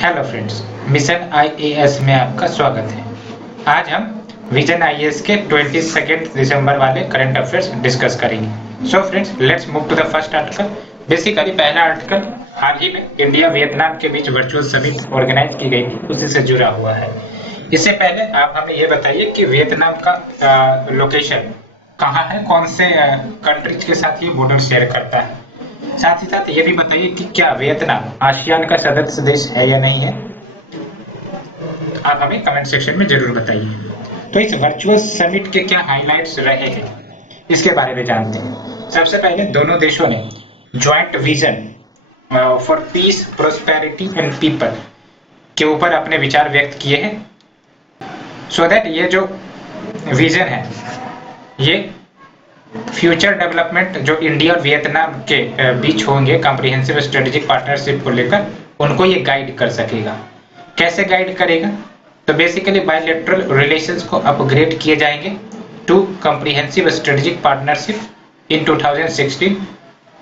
Hello friends, mission IAS में आपका स्वागत है। आज हम विजन आईएएस के 22 दिसंबर वाले करंट अफेयर्स डिस्कस करेंगे। So friends, let's move to the first article. Basically पहला आर्टिकल हाल ही में इंडिया वियतनाम के बीच वर्चुअल समिट ऑर्गेनाइज की गई थी, उसी से जुड़ा हुआ है। इससे पहले आप हमें ये बताइए कि वियतनाम का लोकेशन कहाँ है, कौन से कंट्रीज के साथ ये बॉर्डर शेयर करता है। साथ ही साथ ये भी बताइए कि क्या वियतनाम आसियान का सदस्य देश है या नहीं है। आप हमें कमेंट सेक्शन में जरूर बताइए। तो इस वर्चुअल समिट के क्या हाइलाइट्स रहे हैं, इसके बारे में जानते हैं। सबसे पहले दोनों देशों ने joint vision for piece, prosperity and people के ऊपर अपने विचार व्यक्त किए हैं। सो दैट ये जो विजन है, ये फ्यूचर डेवलपमेंट जो इंडिया और वियतनाम के बीच होंगे कॉम्प्रिहेंसिव स्ट्रेटेजिक पार्टनरशिप को लेकर, उनको ये गाइड कर सकेगा। कैसे गाइड करेगा? तो बेसिकली बायलैटरल रिलेशंस को अपग्रेड किए जाएंगे to comprehensive strategic partnership in 2016।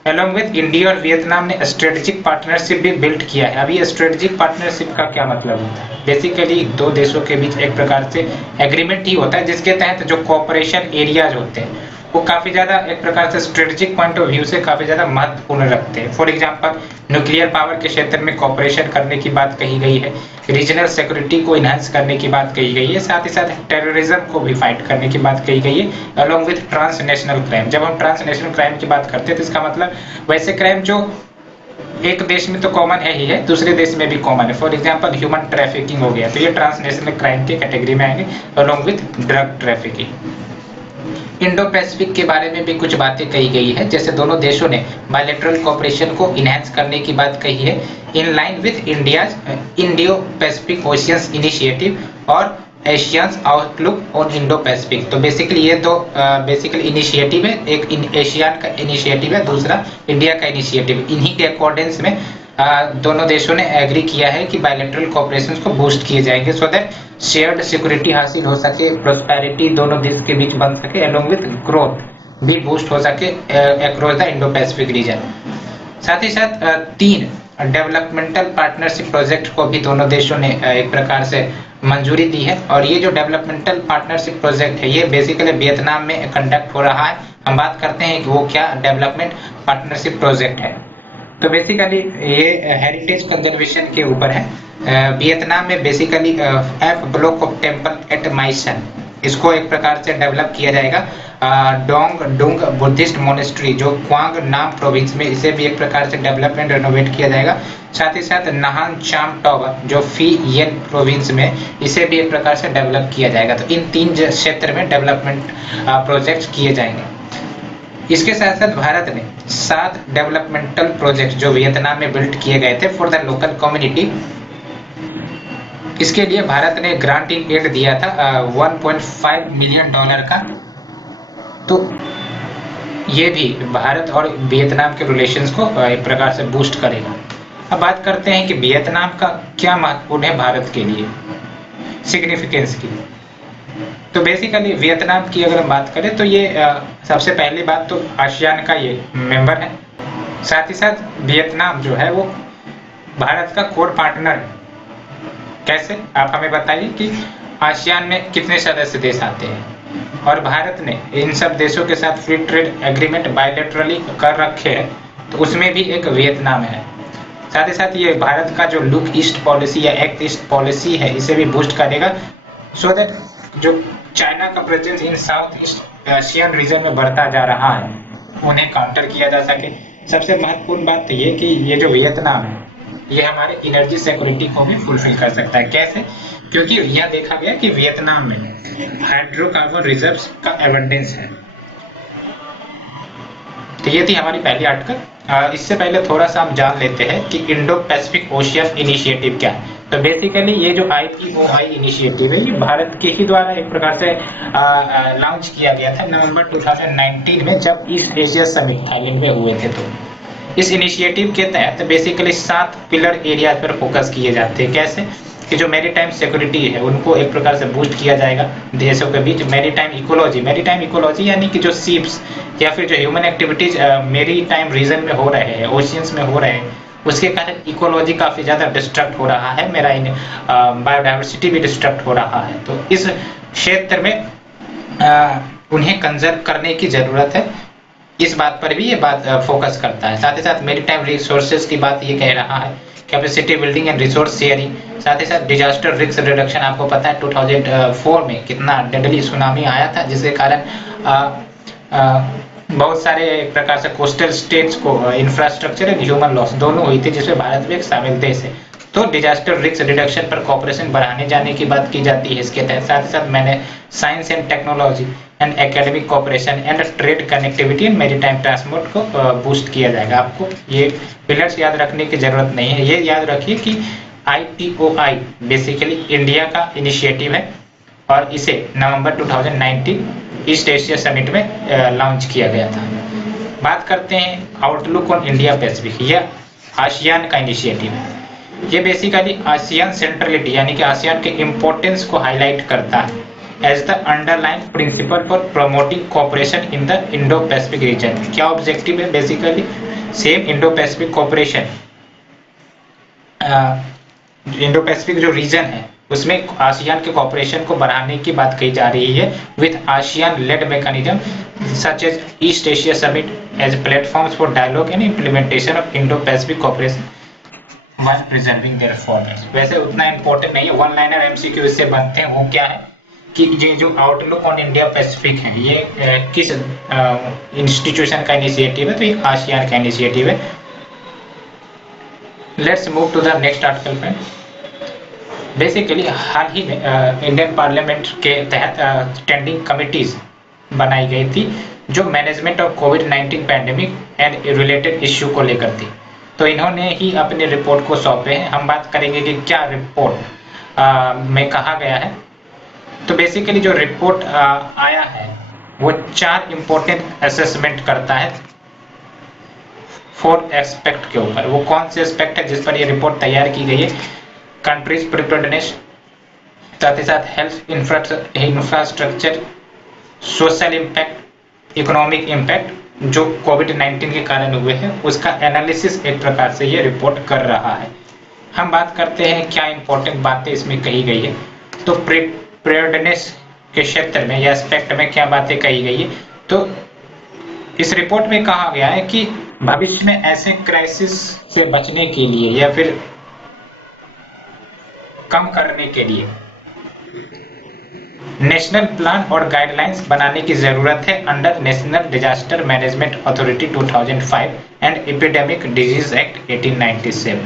Along with India और वियतनाम ने स्ट्रेटेजिक पार्टनरशिप भी बिल्ड किया है। अभी स्ट्रेटेजिक पार्टनरशिप का क्या मतलब होता है? बेसिकली दो देशों के बीच एक प्रकार से एग्रीमेंट ही होता है जिसके तहत जो कोऑपरेशन एरियाज होते हैं वो काफी ज्यादा एक प्रकार से स्ट्रेटेजिक पॉइंट ऑफ व्यू से काफी ज्यादा महत्वपूर्ण रखते हैं। फॉर एग्जांपल, न्यूक्लियर पावर के क्षेत्र में कोऑपरेशन करने की बात कही गई है, रीजनल सिक्योरिटी को इनहांस करने की बात कही गई है, साथ ही साथ टेररिज्म को भी फाइट करने की बात कही गई है, अलॉन्ग विद ट्रांसनेशनल क्राइम। जब हम ट्रांसनेशनल क्राइम की बात करते हैं तो इसका मतलब वैसे क्राइम जो एक देश में तो कॉमन है ही है, दूसरे देश में भी कॉमन है। फॉर एग्जांपल, ह्यूमन ट्रैफिकिंग हो गया, तो ये ट्रांसनेशनल क्राइम के कैटेगरी में आएंगे, along with drug trafficking. Indo Pacific के बारे में भी कुछ बातें कही गई है, जैसे दोनों देशों ने बायलैटरल कोऑपरेशन को इनहैंस करने की बात कही है in line with India's Indo Pacific oceans initiative और ASEAN's outlook on Indo Pacific. तो बेसिकली ये दो बेसिकली इनिशिएटिव है, एक एशियन का इनिशिएटिव है, दूसरा इंडिया का इनिशिएटिव। इन्हीं के अकॉर्डेंस में दोनों देशों ने एग्री किया है कि बायलैटरल कोऑपरेशन को बूस्ट किए जाएंगे सो दैट शेयर्ड सिक्योरिटी हासिल हो सके, प्रोस्पेरिटी दोनों देश के बीच बन सके, अलॉन्ग विद ग्रोथ भी बूस्ट हो सके across the Indo Pacific reason. साथ ही साथ 3 डेवलपमेंटल पार्टनरशिप प्रोजेक्ट को भी दोनों देशों ने एक प्रकार से मंजूरी दी है। और ये जो डेवलपमेंटल पार्टनरशिप प्रोजेक्ट है, ये बेसिकली वियतनाम में कंडक्ट हो रहा है। हम बात करते हैं कि वो क्या डेवलपमेंट पार्टनरशिप प्रोजेक्ट है। तो बेसिकली ये हेरिटेज कंजर्वेशन के ऊपर है। वियतनाम में basically F block of temple at My Son, इसको एक प्रकार से डेवलप किया जाएगा। डोंग डुंग बुद्धिस्ट मोनेस्ट्री जो क्वांग नाम प्रोविंस में, इसे भी एक प्रकार से डेवलपमेंट रेनोवेट किया जाएगा। साथ ही साथ नहान चाम टावर जो फी येन प्रोविंस में, इसे भी एक प्रकार से डेवलप किया जाएगा। तो इन 3 क्षेत्र में डेवलपमेंट प्रोजेक्ट किए जाएंगे। इसके साथ साथ भारत ने 7 डेवलपमेंटल प्रोजेक्ट जो वियतनाम में बिल्ड किए गए थे फॉर द लोकल कम्युनिटी, इसके लिए भारत ने ग्रांट इन एड दिया था $1.5 मिलियन का। तो ये भी भारत और वियतनाम के रिलेशंस को एक प्रकार से बूस्ट करेगा। अब बात करते हैं कि वियतनाम का क्या महत्वपूर्ण है भारत के लिए, सिग्निफिकेंस की। तो बेसिकली वियतनाम की अगर हम बात करें तो ये सबसे पहली बात तो आसियान का ये मेंबर है। साथ ही साथ वियतनाम जो है वो भारत का कोर पार्टनर है। कैसे, आप हमें बताइए कि आसियान में कितने सदस्य देश आते हैं और भारत ने इन सब देशों के साथ फ्री ट्रेड एग्रीमेंट बायलैटरली कर रखे हैं, तो उसमें भी एक वियतनाम है। साथ ही साथ ये भारत का जो लुक ईस्ट पॉलिसी या एक्ट ईस्ट पॉलिसी है, इसे भी बूस्ट करेगा सो दैट जो चाइना का presence in south east Asian region में बढ़ता जा रहा है, उन्हें काउंटर किया जा सके। सबसे महत्वपूर्ण बात तो ये कि ये जो वियतनाम है, ये हमारे एनर्जी सिक्योरिटी को भी फुलफिल कर सकता है। कैसे? क्योंकि यह देखा गया कि वियतनाम में हाइड्रोकार्बन रिजर्व्स का एबंडेंस है। तो ये थी हमारी पहली आर्टिकल। इससे पहले थोड़ा सा हम जान लेते हैं कि इंडो पैसिफिक ओशियन इनिशिएटिव क्या है। तो बेसिकली ये जो IPOI इनिशिएटिव है, ये भारत के ही द्वारा एक प्रकार से लॉन्च किया गया था नवंबर 2019 में, जब ईस्ट एशिया समिट थाईलैंड में हुए थे। तो इस इनिशिएटिव के तहत बेसिकली 7 पिलर एरिया पर फोकस किए जाते हैं। कैसे? कि जो मैरीटाइम सिक्योरिटी है उनको एक प्रकार से बूस्ट किया जाएगा देशों के बीच। मैरीटाइम इकोलॉजी यानी कि जो शिप्स या फिर जो ह्यूमन एक्टिविटीज मैरीटाइम रीजन में हो रहे हैं, ओशियंस में हो रहे हैं, उसके कारण इकोलॉजी काफ़ी ज़्यादा डिस्ट्रक्ट हो रहा है, मेरा बायोडाइवर्सिटी भी डिस्ट्रक्ट हो रहा है। तो इस क्षेत्र में उन्हें कंजर्व करने की ज़रूरत है, इस बात पर भी ये बात फोकस करता है। साथ ही साथ मेरीटाइम रिसोर्सेज की बात ये कह रहा है, capacity building and resource sharing, साथ ही साथ डिजास्टर रिस्क रिडक्शन। आपको पता है 2004 में कितना डेडली सुनामी आया था, जिसके कारण बहुत सारे एक प्रकार से कोस्टल स्टेट्स को इंफ्रास्ट्रक्चर एंड ह्यूमन लॉस दोनों हुई थी, जिसमें भारत भी एक शामिल देश है। तो डिजास्टर रिस्क रिडक्शन पर कोऑपरेशन बढ़ाने जाने की बात की जाती है इसके तहत। साथ ही साथ मैंने science and technology and academic cooperation and trade connectivity and maritime transport को बूस्ट किया जाएगा। आपको ये पिलर्स याद रखने की जरूरत नहीं है, ये याद रखिए कि ITOI बेसिकली इंडिया का इनिशिएटिव है और इसे नवंबर 2019 ईस्ट एशिया समिट में लॉन्च किया गया था। बात करते हैं आउटलुक ऑन इंडिया पैसिफिक, यह आसियान का इनिशिएटिव है। ये बेसिकली आसियान सेंट्रलिटी यानी कि आसियान के इम्पोर्टेंस को हाईलाइट करता है as the underline principle for promoting cooperation in the Indo Pacific region. क्या ऑब्जेक्टिव है? Basically same Indo Pacific cooperation, Indo Pacific जो रीजन है उसमें आसियान के कोऑपरेशन को बढ़ाने की बात कही जा रही है with ASEAN led mechanism such as East Asia summit as platforms for dialogue and implementation of Indo Pacific cooperation while preserving their formats। वैसे उतना इंपॉर्टेंट नहीं है, वन लाइनर MCQ इससे बनते हैं। वो क्या है कि ये जो आउटलुक ऑन इंडिया पैसिफिक है, ये किस इंस्टीट्यूशन का इनिशिएटिव है? तो ये आसियान का इनिशिएटिव है। Let's move to the next article पे। बेसिकली हाल ही में इंडियन पार्लियामेंट के तहत स्टैंडिंग कमिटीज बनाई गई थी जो management of covid pandemic and related issue को लेकर थी। तो इन्होंने ही अपने रिपोर्ट को सौंपे हैं। हम बात करेंगे कि क्या रिपोर्ट में कहा गया है। तो बेसिकली जो रिपोर्ट आया है वो 4 इंपॉर्टेंट असेसमेंट करता है 4 एस्पेक्ट के ऊपर। वो कौन से एस्पेक्ट है जिस पर ये रिपोर्ट तैयार की गई है? कंट्रीज प्रिपेयर्डनेस, साथ ही साथ health infrastructure, social impact, economic impact जो कोविड-19 के कारण हुए हैं, उसका एनालिसिस एक प्रकार से ये रिपोर्ट कर रहा है। हम बात करते हैं क्या इंपॉर्टेंट बातें इसमें कही गई है। तो प्रिपेयर्डनेस के क्षेत्र में या एस्पेक्ट में क्या बातें कही गई है? तो इस रिपोर्ट में कहा गया है कि भविष्य में ऐसे क्राइसिस से बचने के लिए या फिर कम करने के लिए नेशनल प्लान और गाइडलाइंस बनाने की जरूरत है under national disaster management authority 2005 and epidemic disease act 1897,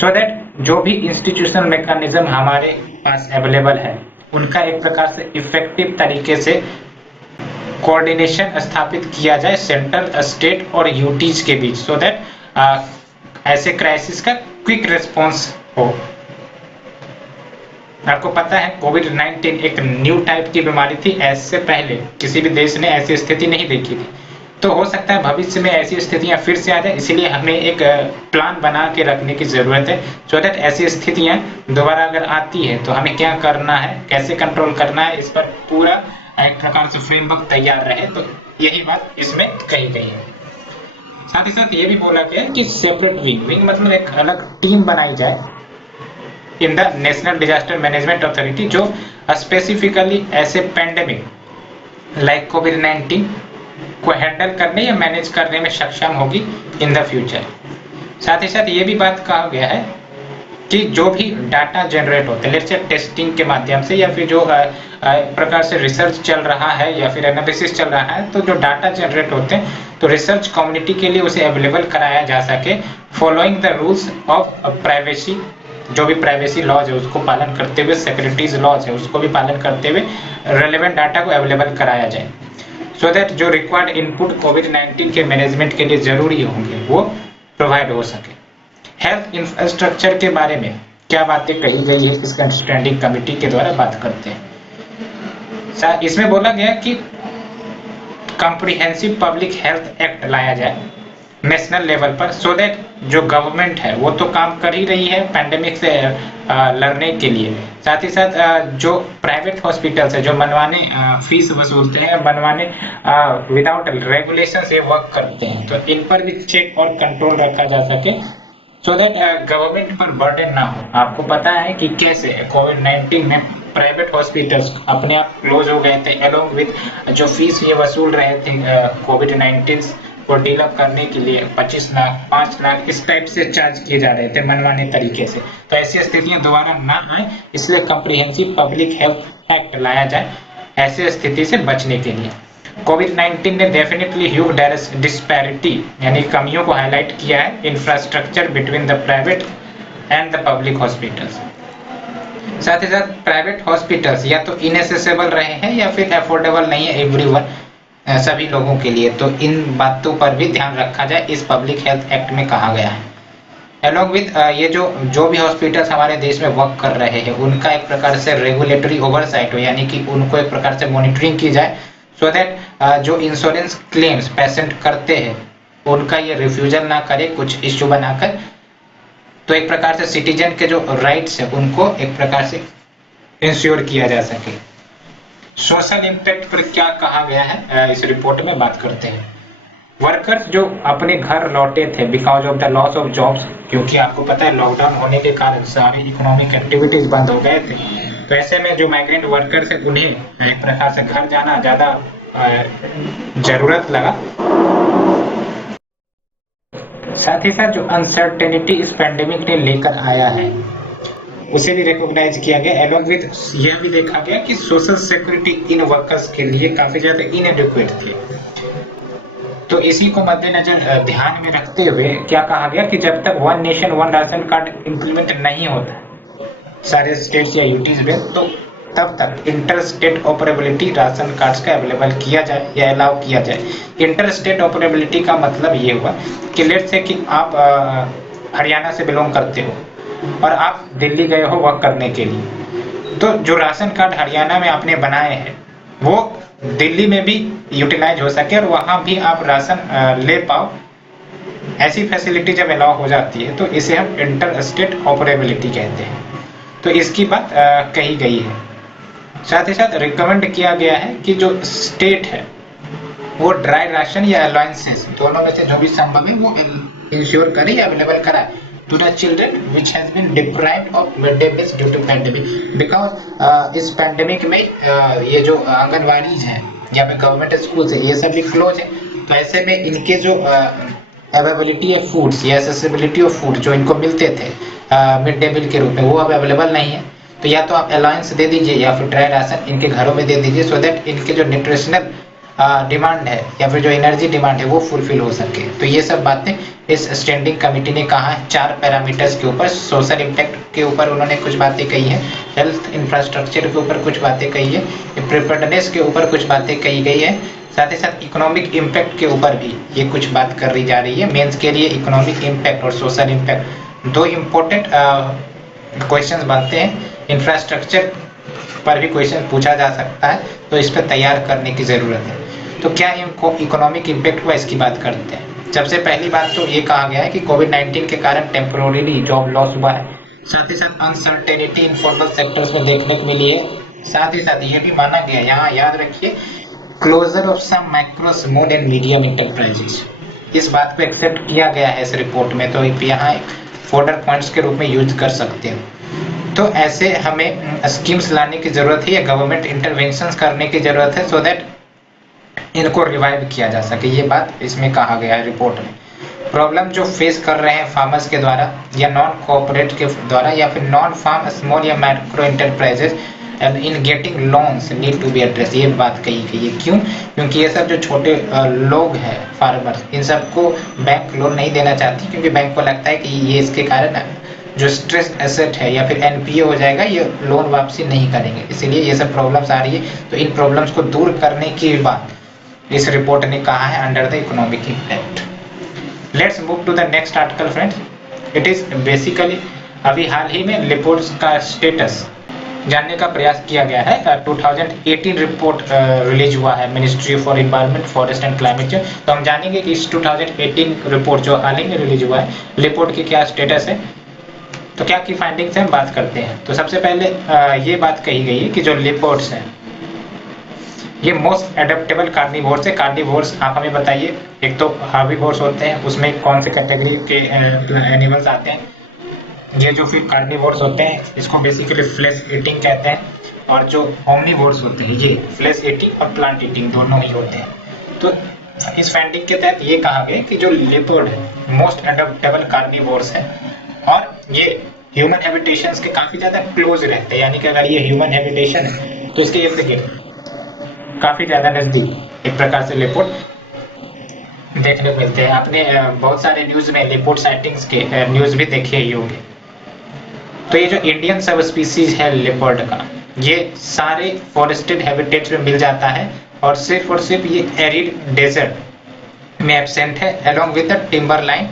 so that जो भी इंस्टीट्यूशनल मैकेनिज्म हमारे पास अवेलेबल है उनका एक प्रकार से इफेक्टिव तरीके से कोऑर्डिनेशन स्थापित किया जाए सेंट्रल, स्टेट और यूटीज के बीच, सो दैट ऐसे क्राइसिस का क्विक रिस्पॉन्स हो। आपको पता है कोविड-19 एक न्यू टाइप की बीमारी थी, ऐसे पहले किसी भी देश ने ऐसी स्थिति नहीं देखी थी। तो हो सकता है भविष्य में ऐसी स्थितियां फिर से आ जाए, इसलिए हमें एक प्लान बना के रखने की जरूरत है सो दैट ऐसी स्थितियां दोबारा अगर आती है तो हमें क्या करना है, कैसे कंट्रोल करना है, इस पर पूरा एक प्रकार से फ्रेमवर्क तैयार रहे। तो यही बात इसमें कही गई है। साथ ही साथ ये भी बोला गया है कि सेपरेट विंग मतलब एक अलग टीम बनाई जाए in the national disaster management authority जो स्पेसिफिकली ऐसे पैंडेमिक लाइक कोविड-19 को हैंडल करने या मैनेज करने में सक्षम होगी इन द फ्यूचर। साथ ही साथ ये भी बात कहा गया है कि जो भी डाटा जनरेट होते हैं, लेट्स से टेस्टिंग के माध्यम से या फिर जो प्रकार से रिसर्च चल रहा है या फिर एनालिसिस चल रहा है, तो जो डाटा जनरेट होते हैं तो रिसर्च कम्युनिटी के लिए उसे अवेलेबल कराया जा सके following the rules of privacy. जो भी प्राइवेसी लॉज है उसको पालन करते हुए, सिक्योरिटीज लॉज है उसको भी पालन करते हुए रेलेवेंट डाटा को अवेलेबल कराया जाए सो दैट जो रिक्वायर्ड इनपुट कोविड-19 के मैनेजमेंट के लिए जरूरी होंगे वो प्रोवाइड हो सके। हेल्थ इंफ्रास्ट्रक्चर के बारे में क्या बातें कही गई है इसका स्टैंडिंग कमेटी के द्वारा बात करते हैं। इसमें बोला गया कि कॉम्प्रिहेंसिव पब्लिक हेल्थ एक्ट लाया जाए नेशनल लेवल पर सो दैट जो गवर्नमेंट है वो तो काम कर ही रही है पैंडेमिक से लड़ने के लिए, साथ ही साथ जो प्राइवेट हॉस्पिटल्स है जो मनमाने फीस वसूलते हैं, मनमाने विदाउट रेगुलेशन से वर्क करते हैं, तो इन पर भी चेक और कंट्रोल रखा जा सके सो दैट गवर्नमेंट पर बर्डन ना हो। आपको पता है कि कैसे कोविड-19 में प्राइवेट हॉस्पिटल्स अपने आप क्लोज हो गए थे, अलोंग विद जो फीस ये वसूल रहे थे कोविड-19 को डील अप करने के लिए 25 लाख 5 लाख इस टाइप से चार्ज किए जा रहे थे मनमाने तरीके से। तो ऐसी स्थितियां दोबारा ना आए, इसलिए कम्प्रिहेंसिव पब्लिक हेल्थ एक्ट लाया जाए ऐसी स्थिति से बचने के लिए। कोविड-19 ने डेफिनेटली ह्यूज डिस्पैरिटी यानी कमियों को हाईलाइट किया है infrastructure between the private and the public hospitals. साथ ही साथ प्राइवेट हॉस्पिटल्स या तो इनएसेसिबल रहे हैं या फिर अफोर्डेबल नहीं है एवरीवन सभी लोगों के लिए। तो इन बातों पर भी ध्यान रखा जाए, इस पब्लिक हेल्थ एक्ट में कहा गया है। अलॉन्ग विद ये जो भी हॉस्पिटल्स हमारे देश में वर्क कर रहे हैं उनका एक प्रकार से रेगुलेटरी ओवरसाइट हो, यानी कि उनको एक प्रकार से मॉनिटरिंग की जाए, सो दैट जो इंश्योरेंस क्लेम्स पेशेंट करते हैं उनका ये रिफ्यूजल ना करे कुछ इश्यू बनाकर। तो एक प्रकार से सिटीजन के जो राइट्स है उनको एक प्रकार से इंश्योर किया जा सके। सोशल इम्पैक्ट पर क्या कहा गया है इस रिपोर्ट में बात करते हैं। वर्कर्स जो अपने घर लौटे थे because of the loss of jobs, क्योंकि आपको पता है लॉकडाउन होने के कारण सारी इकोनॉमिक एक्टिविटीज बंद हो गए थे, तो ऐसे में जो माइग्रेंट वर्कर्स है उन्हें एक प्रकार से घर जाना ज्यादा जरूरत लगा। साथ ही साथ जो अनसर्टेनिटी इस पैंडेमिक ने लेकर आया है उसे भी रिकॉग्नाइज किया गया। अलॉन्ग विद यह भी देखा गया कि सोशल सिक्योरिटी इन वर्कर्स के लिए काफी ज्यादा इनएडिक्वेट थी। तो इसी को मद्देनजर ध्यान में रखते हुए क्या कहा गया कि जब तक one nation one ration card implement नहीं होता सारे स्टेट्स या यूटीज में, तो तब तक inter state operability ration cards का अवेलेबल किया जाए या अलाउ किया जाए। इंटर स्टेट ऑपरेबिलिटी का मतलब ये हुआ कि लेट्स से कि आप हरियाणा से बिलोंग करते हो और आप दिल्ली गए हो वर्क करने के लिए, तो जो राशन कार्ड हरियाणा में आपने बनाए हैं वो दिल्ली में भी यूटिलाइज हो सके और वहां भी आप राशन ले पाओ। ऐसी फैसिलिटी जब अलाउ हो जाती है तो इसे हम इंटर स्टेट ऑपरेबिलिटी कहते हैं। तो इसकी बात कही गई है। साथ ही साथ रिकमेंड किया गया है कि जो स्टेट है वो ड्राई राशन या अलाउंसेस दोनों में से जो भी संभव है वो इंश्योर करे या अवेलेबल कराए to the children which has been deprived of midday meals due to pandemic, because इस पैंडेमिक में ये जो आंगनवाड़ीज हैं या फिर गवर्नमेंट स्कूल्स है ये सब भी क्लोज है। तो ऐसे में इनके जो अवेलेबिलिटी है फूड्स या एक्सेसिबिलिटी ऑफ फूड जो इनको मिलते थे मिड डे मील के रूप में वो अब अवेलेबल नहीं है। तो या तो आप अलाउंस दे दीजिए या फिर ड्राई राशन इनके घरों में दे दीजिए, सो दैट इनके जो न्यूट्रिशनल डिमांड है या फिर जो एनर्जी डिमांड है वो फुलफिल हो सके। तो ये सब बातें इस स्टैंडिंग कमेटी ने कहा है 4 पैरामीटर्स के ऊपर। सोशल इम्पैक्ट के ऊपर उन्होंने कुछ बातें कही है, हेल्थ इंफ्रास्ट्रक्चर के ऊपर कुछ बातें कही है, प्रिपेयर्डनेस के ऊपर कुछ बातें कही गई है, साथ ही साथ इकोनॉमिक इम्पैक्ट के ऊपर भी ये कुछ बात कर रही जा रही है। मेंस के लिए इकोनॉमिक इम्पैक्ट और सोशल इम्पैक्ट दो इम्पोर्टेंट क्वेश्चंस बनते हैं। इंफ्रास्ट्रक्चर पर भी क्वेश्चन पूछा जा सकता है, तो इस पर तैयार करने की जरूरत है। तो क्या इकोनॉमिक इम्पैक्ट हुआ इसकी बात करते हैं। सबसे पहली बात तो ये कहा गया है कि कोविड-19 के कारण टेम्पोररीली जॉब लॉस हुआ है। साथ ही साथ अनसर्टेनिटी इनफॉर्मल सेक्टर्स में देखने को मिली है। साथ ही साथ ये भी माना गया, यहाँ याद रखिए, closure of some micro small and medium enterprises, इस बात को एक्सेप्ट किया गया है इस रिपोर्ट में। तो यहाँ फोल्डर पॉइंट्स के रूप में यूज कर सकते हैं। तो ऐसे हमें स्कीम्स लाने की जरूरत है या गवर्नमेंट इंटरवेंशंस करने की जरूरत है, सो दैट इनको रिवाइव किया जा सके। ये बात इसमें कहा गया है रिपोर्ट में। प्रॉब्लम जो फेस कर रहे हैं फार्मर्स के द्वारा या नॉन कोऑपरेट के द्वारा या फिर नॉन फार्म स्मॉल या micro enterprises in getting loans need to be address, ये बात कही गई है। क्यों? क्योंकि ये सब जो छोटे लोग हैं फार्मर्स, इन सबको बैंक लोन नहीं देना चाहती, क्योंकि बैंक को लगता है कि ये इसके कारण जो स्ट्रेस एसेट है या फिर एनपीए हो जाएगा, ये लोन वापसी नहीं करेंगे, इसीलिए ये सब प्रॉब्लम्स आ रही है। तो इन प्रॉब्लम्स को दूर करने की बात इस रिपोर्ट ने कहा है under the economic impact. Let's move to the next article friends. It is basically अभी हाल ही में रिपोर्ट्स का स्टेटस जानने का प्रयास किया गया है। 2018 रिपोर्ट रिलीज हुआ है ministry for environment forest and climate change. तो हम जानेंगे कि इस 2018 रिपोर्ट जो हाल ही में रिलीज हुआ है रिपोर्ट की क्या स्टेटस है, तो क्या की फाइंडिंग्स है हम बात करते हैं। तो सबसे पहले ये बात कही गई है कि जो रिपोर्ट्स हैं ये मोस्ट एडेप्टेबल कार्निवोर्स है। कार्निवोर्स आप हमें बताइए, एक तो हार्बीवोर्स होते हैं, उसमें कौन से कैटेगरी के एनिमल्स आते हैं? ये जो फिर कार्निवोर्स होते हैं इसको बेसिकली फ्लेश ईटिंग कहते हैं, और जो ओमनीवोर्स होते हैं ये फ्लेश ईटिंग और प्लांट ईटिंग दोनों ही होते हैं। तो इस फाइंडिंग के तहत ये कहा गया कि जो लेपर्ड है मोस्ट एडेप्टेबल कार्निवोर्स है, और ये ह्यूमन हैबिटेशंस के काफी ज्यादा क्लोज रहते हैं, यानी कि अगर ये ह्यूमन हैबिटेशन है तो इसके इर्द गिर्द काफी ज्यादा नजदीक एक प्रकार से लेपर्ड देखने को मिलते हैं। आपने बहुत सारे न्यूज में लेपर्ड साइटिंग्स के न्यूज भी देखे ही होंगे। तो ये जो इंडियन सब स्पीसीज है लेपर्ड का, ये सारे फॉरेस्टेड हैबिटेट्स में मिल जाता है, और सिर्फ ये एरिड डेजर्ट में एब्सेंट है along with the timber line.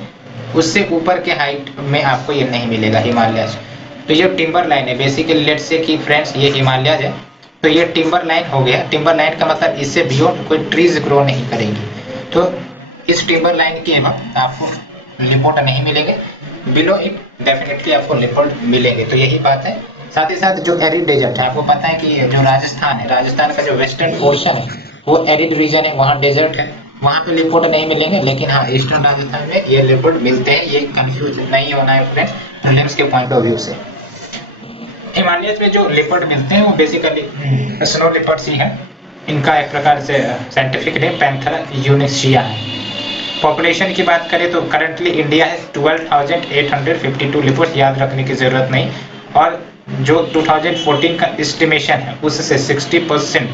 उससे ऊपर के हाइट में आपको ये नहीं मिलेगा हिमालय से। तो ये टिम्बर लाइन है बेसिकली, लेट्स से कि फ्रेंड्स ये हिमालय है, तो ये टिम्बर लाइन हो गया। टिम्बर लाइन का मतलब इससे बियॉन्ड कोई ट्रीज ग्रो नहीं करेंगी, तो इस टिम्बर लाइन के वक्त आपको लेपर्ड नहीं मिलेंगे, बिलो इट डेफिनेटली आपको लेपर्ड मिलेंगे। तो यही बात है। साथ ही साथ जो एरिड डेजर्ट है, आपको पता है कि जो राजस्थान है, राजस्थान का जो वेस्टर्न पोर्शन है वो एरिड रीजन है, वहाँ डेजर्ट है, वहाँ पे लेपर्ड नहीं मिलेंगे। लेकिन हाँ, ईस्टर्न राजस्थान में ये लेपर्ड मिलते हैं, ये कंफ्यूज नहीं होना है फ्रेंड्स प्रीलिम्स के पॉइंट ऑफ व्यू से। हिमालय में जो लेपर्ड मिलते हैं वो बेसिकली स्नो लेपर्ड्स ही है। इनका एक प्रकार से साइंटिफिक नेम पैंथेरा यूनिसिया है। पॉपुलेशन की बात करें तो करंटली इंडिया है 12,852 लेपर्ड्स, याद रखने की जरूरत नहीं। और जो 2014 का एस्टिमेशन है उससे 60%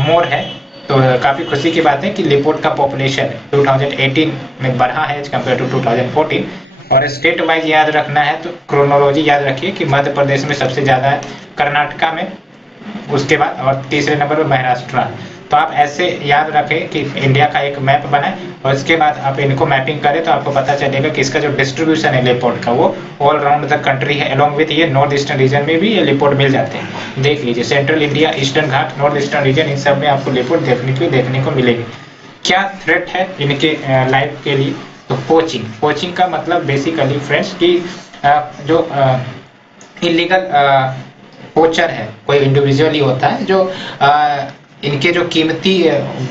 मोर है। तो काफी खुशी की बात है कि लेपर्ड का पॉपुलेशन 2018 में बढ़ा है एज कम्पेयर टू 2014। और स्टेट वाइज याद रखना है तो क्रोनोलॉजी याद रखिए कि मध्य प्रदेश में सबसे ज्यादा है, कर्नाटका में उसके बाद, और तीसरे नंबर पर महाराष्ट्र। तो आप ऐसे याद रखें कि इंडिया का एक मैप बनाए और इसके बाद आप इनको मैपिंग करें तो आपको पता चलेगा कि इसका जो डिस्ट्रीब्यूशन है लेपर्ड का वो ऑल राउंड द कंट्री है। अलोंग विद ये नॉर्थ ईस्टर्न रीजन में भी ये लेपर्ड मिल जाते हैं। देख लीजिए सेंट्रल इंडिया, ईस्टर्न घाट, नॉर्थ ईस्टर्न रीजन, इन सब में आपको लेपर्ड डेफिनेटली देखने को मिलेगी। क्या थ्रेट है इनके लाइफ के लिए? तो पोचिंग। पोचिंग का मतलब बेसिकली फ्रेंड्स की जो इलीगल पोचर है, कोई इंडिविजुअल ही होता है जो इनके जो कीमती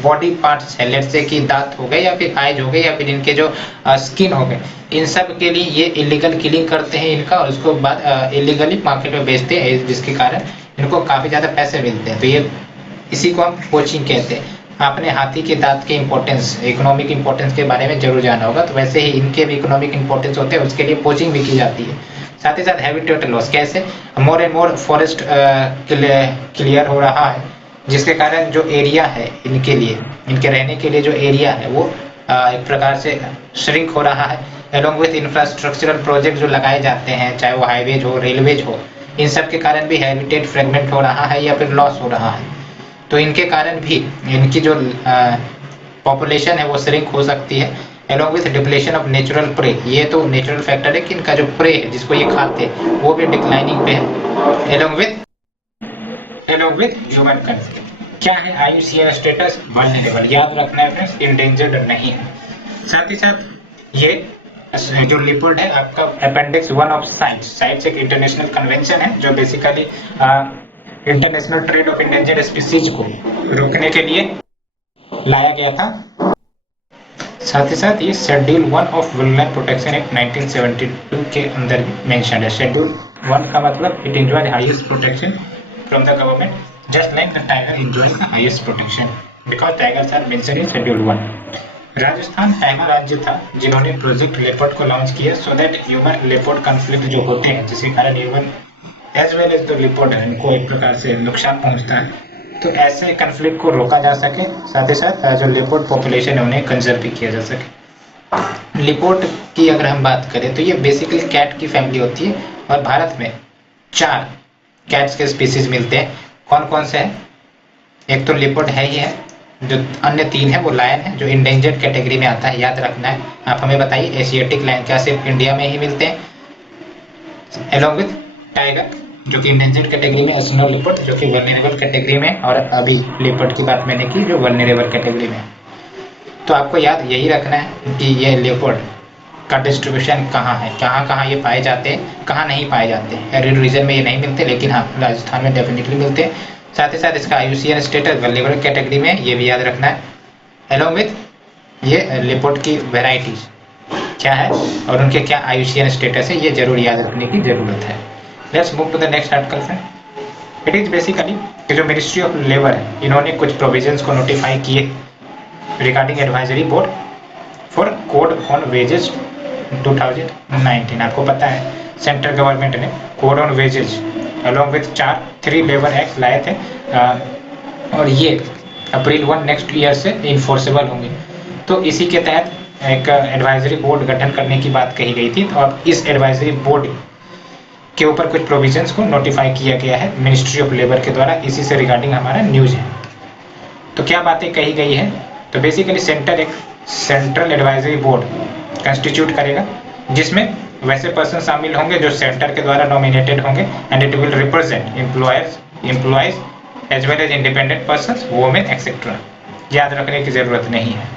बॉडी पार्ट्स है, लेट्स से कि दांत हो गए या फिर आइज हो गए या फिर इनके जो स्किन हो गए, इन सब के लिए ये इलीगल किलिंग करते हैं इनका, और उसको बाद इलीगली मार्केट में बेचते हैं, जिसके कारण इनको काफी ज्यादा पैसे मिलते हैं। तो ये इसी को हम पोचिंग कहते हैं। आपने हाथी के दांत के इंपॉर्टेंस, इकोनॉमिक इंपॉर्टेंस के बारे में जरूर जाना होगा, तो वैसे ही इनके भी इकोनॉमिक इंपॉर्टेंस होते हैं, उसके लिए पोचिंग भी की जाती है। साथ ही साथ हैबिटेट लॉस, कैसे more and more forest clear हो रहा है, जिसके कारण जो एरिया है इनके लिए, इनके रहने के लिए जो एरिया है वो एक प्रकार से श्रिंक हो रहा है। एलोंग विथ इंफ्रास्ट्रक्चरल प्रोजेक्ट जो लगाए जाते हैं, चाहे वो हाईवेज हो, रेलवेज हो, इन सब के कारण भी हैबिटेट फ्रेगमेंट हो रहा है या फिर लॉस हो रहा है। तो इनके कारण भी इनकी जो पॉपुलेशन है वो श्रिंक हो सकती है। Along with depletion of natural prey, ये तो नेचुरल फैक्टर है कि इनका जो प्रे है जिसको ये खाते हैं वो भी डिक्लाइनिंग पे है। Along with human concept. क्या है IUCN स्टेटस? वल्नरेबल। याद रखना है फ्रेंड्स, इंडेंजर्ड नहीं है। साथ ही साथ ये जो लेपर्ड है आपका अपेंडिक्स 1 ऑफ साइट्स। साइट्स एक इंटरनेशनल कन्वेंशन है जो basically international trade off endangered species को रोकने के लिए लाया गया था। साथ ही साथ ये schedule 1 of wild protection act 1972 के अंदर मेंशन है। शेड्यूल 1 का मतलब it enjoy the highest protection from the government just like the tiger enjoy the highest protection because tigers are mentioned in schedule 1। Rajasthan पहला राज्य था जिन्होंने प्रोजेक्ट लेपर्ड को लॉन्च किया so that human leopard conflict जो होते हैं जिसके कारण human as well as the leopard इनको एक प्रकार से नुकसान पहुंचता है, तो ऐसे कन्फ्लिक्ट को रोका जा सके। साथ ही साथ जो लेपर्ड पॉपुलेशन है उन्हें कंजर्व भी किया जा सके। लेपर्ड की अगर हम बात करें तो ये बेसिकली कैट की फैमिली होती है और भारत में 4 कैट्स के स्पीसीज मिलते हैं। कौन कौन से हैं? एक तो लेपर्ड है ही है, जो अन्य 3 है वो लायन है जो इंडेंजर्ड कैटेगरी में आता है, याद रखना है। आप हमें बताइए एशियाटिक लायन क्या सिर्फ इंडिया में ही मिलते हैं? एलोंग विथ टाइगर जो कि इंडेंजर्ड कैटेगरी में, स्नो लेपर्ड जो कि वल्नरेबल कैटेगरी में, और अभी लेपर्ड की बात मैंने की जो वल्नरेबल कैटेगरी में। तो आपको याद यही रखना है कि ये लेपर्ड का डिस्ट्रीब्यूशन कहाँ है, कहाँ कहाँ ये पाए जाते हैं, कहाँ नहीं पाए जाते हैं। एरिड रीजन में ये नहीं मिलते, लेकिन हाँ राजस्थान में डेफिनेटली मिलते हैं। साथ ही साथ इसका IUCN स्टेटस वल्नरेबल कैटेगरी में, ये भी याद रखना है। अलॉन्ग विथ ये लिपोड की वेराइटीज क्या है और उनके क्या IUCN स्टेटस है, ये जरूर याद रखने की जरूरत है। Let's move to the next article friend. It is basically कि जो मिनिस्ट्री ऑफ लेबर है, इन्होंने कुछ प्रोविजंस को नोटिफाई किए regarding advisory board for code on wages 2019। आपको पता है सेंट्रल गवर्नमेंट ने code on wages along with 3 labour act लाए थे और ये अप्रैल 1 नेक्स्ट ईयर से इन्फोर्सेबल होंगे। तो इसी के तहत एक एडवाइजरी बोर्ड गठन करने की बात कही गई थी। तो अब इस एडवाइजरी बोर्ड के ऊपर कुछ प्रोविजंस को नोटिफाई किया गया है मिनिस्ट्री ऑफ लेबर के द्वारा। इसी से रिगार्डिंग हमारा न्यूज है। तो क्या बातें कही गई है? तो बेसिकली सेंटर एक सेंट्रल एडवाइजरी बोर्ड कंस्टिट्यूट करेगा जिसमें वैसे पर्सन शामिल होंगे जो सेंटर के द्वारा नॉमिनेटेड होंगे and it will represent employees as well as independent persons, women etcetera. याद रखने की जरूरत नहीं है।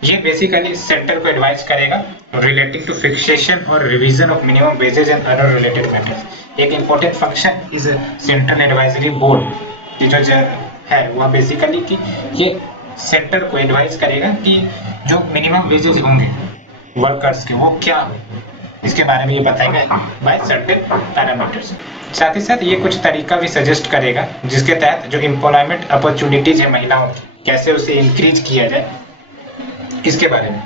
ये बेसिकली सेंटर को एडवाइस करेगा रिलेटिंग टू फिक्सेशन और revision of minimum wages and other related matters. एक इंपॉर्टेंट फंक्शन इस सेंट्रल एडवाइजरी बोर्ड की जो है वह बेसिकली कि ये सेंटर को एडवाइस करेगा कि जो मिनिमम वेजेस होंगे वर्कर्स के वो क्या हो, इसके बारे में ये बताएगा बाय सर्टेन पैरामीटर्स। साथ ही साथ ये कुछ तरीका भी सजेस्ट करेगा जिसके तहत जो एम्प्लॉयमेंट अपॉर्चुनिटीज है महिलाओं की, कैसे उसे इंक्रीज किया जाए, इसके बारे में।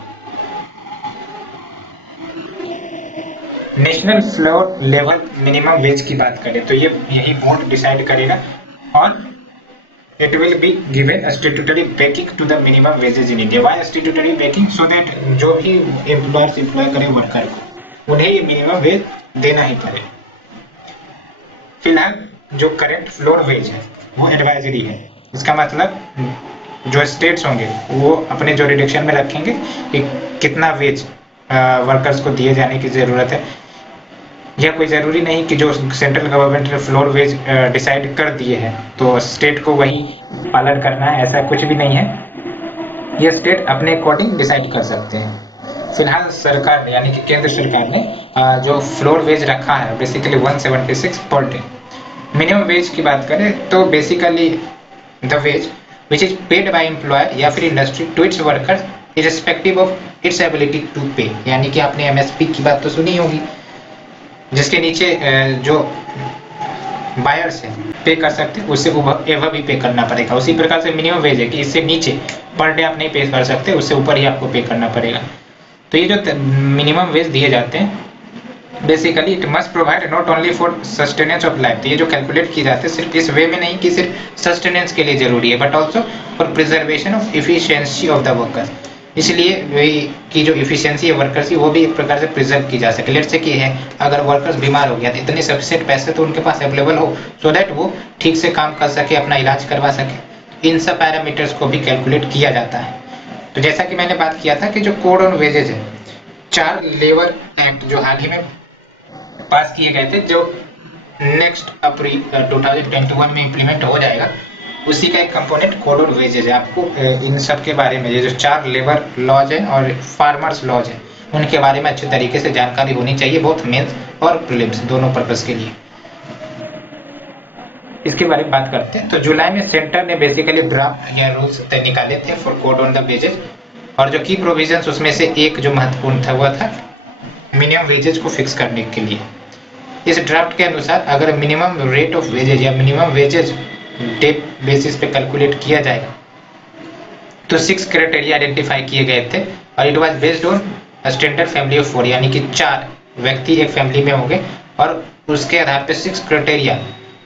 National floor level minimum wage की बात करें तो ये यही बोर्ड डिसाइड करेगा और it will be given a statutory backing to the minimum wages in India. Why statutory backing? So that जो भी एम्प्लॉयर्स एम्प्लॉय करे वर्कर को उन्हें ये मिनिमम वेज देना ही पड़े। फिलहाल जो करंट फ्लोर वेज है वो एडवाइजरी है। इसका मतलब जो स्टेट्स होंगे वो अपने जो रिडक्शन में रखेंगे कि कितना वेज वर्कर्स को दिए जाने की जरूरत है। यह कोई ज़रूरी नहीं कि जो सेंट्रल गवर्नमेंट ने फ्लोर वेज डिसाइड कर दिए हैं तो स्टेट को वही पालन करना है, ऐसा कुछ भी नहीं है। ये स्टेट अपने अकॉर्डिंग डिसाइड कर सकते हैं। फिलहाल सरकार ने यानी कि केंद्र सरकार ने जो फ्लोर वेज रखा है basically 176 per day. Minimum wage की बात करें तो basically the wage which is paid by employer या फिर industry to its workers irrespective of its ability to pay. यानी कि आपने MSP की बात तो सुनी होगी, जिसके नीचे जो बायर्स है पे कर सकते हैं उससे एवर भी पे करना पड़ेगा। उसी प्रकार से मिनिमम वेज है कि इससे नीचे पर डे आप नहीं पे कर सकते, उससे ऊपर ही आपको पे करना पड़ेगा। तो ये जो मिनिमम वेज दिए जाते हैं basically it must provide not only for sustenance of life. ये जो कैलकुलेट की जाते हैं सिर्फ इस वे में नहीं कि सिर्फ सस्टेनेंस के लिए जरूरी है but also for preservation of efficiency of the worker. इसलिए की जो इफिशियंसी है वर्कर्स की वो भी एक प्रकार से प्रिजर्व की जा सके। लेट्स से कि है अगर वर्कर्स बीमार हो गया तो इतने सफिशिएंट पैसे तो उनके पास अवेलेबल हो सो दैट वो ठीक से काम कर सके, अपना इलाज करवा सके। इन सब पैरामीटर्स को भी कैलकुलेट किया जाता है। तो जैसा कि मैंने बात किया था कि जो कोड ऑन वेजेज है 4 लेबर एक्ट जो हाल ही में पास किए गए थे जो नेक्स्ट अप्रैल 2021 में इम्प्लीमेंट हो जाएगा, उसी का एक कंपोनेंट कोड ऑन वेजेज है। आपको इन सब के बारे में ये जो 4 लेबर लॉज है और फार्मर्स लॉज है उनके बारे में अच्छे तरीके से जानकारी होनी चाहिए, बहुत मेंस और प्रीलिम्स दोनों पर्पस के लिए। इसके बारे में बात करते हैं। तो जुलाई में सेंटर ने बेसिकली ड्राफ्ट या रूल्स निकाले थे for code on the wages और जो की प्रोविजंस उसमें से एक जो महत्वपूर्ण था वह था मिनिमम वेजेज को फिक्स करने के लिए। इस ड्राफ्ट के अनुसार अगर मिनिमम रेट ऑफ वेजेज या मिनिमम वेजेज डे बेसिस पे कैलकुलेट किया जाएगा तो 6 क्राइटेरिया आइडेंटिफाई किए गए थे और it was based on standard family of 4 यानी कि 4 व्यक्ति एक फैमिली में होंगे और उसके आधार पे 6 क्राइटेरिया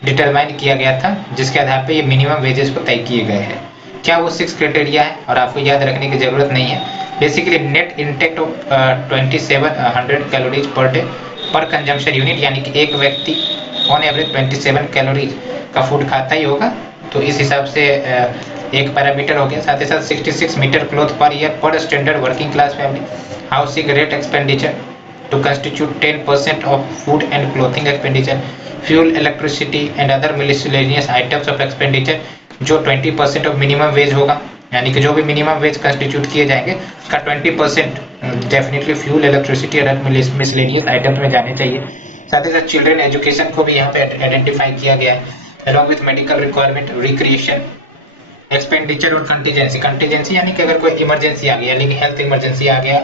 डिटरमाइन किया गया था जिसके आधार पे ये मिनिमम वेजेस को तय किए गए हैं। क्या वो 6 क्राइटेरिया है और आपको याद रखने की जरूरत नहीं है। Basically net intake of 2700 calories per day पर कंजम्पशन यूनिट यानी कि एक व्यक्ति ऑन एवरेज 27 कैलोरीज का फूड खाता ही होगा। तो इस हिसाब से एक पैरामीटर हो गया। साथ ही साथ 66 metre cloth per year per standard working class family. Housing rate expenditure to constitute 10% of food and clothing expenditure. Fuel, electricity and other miscellaneous items of expenditure जो 20% ऑफ मिनिमम वेज होगा। यानी कि जो भी मिनिमम वेज कंस्टिट्यूट किए जाएंगे उसका 20% definitely fuel, electricity और मिसलेनियस आइटम्स में जाने चाहिए। साथ ही साथ चिल्ड्रन एजुकेशन को भी यहाँ पे आइडेंटिफाई किया गया है। along with medical requirement, recreation, expenditure और कंटीजेंसी। कंटीजेंसी यानी कि अगर कोई इमरजेंसी आ गई, यानी कि हेल्थ इमरजेंसी आ गया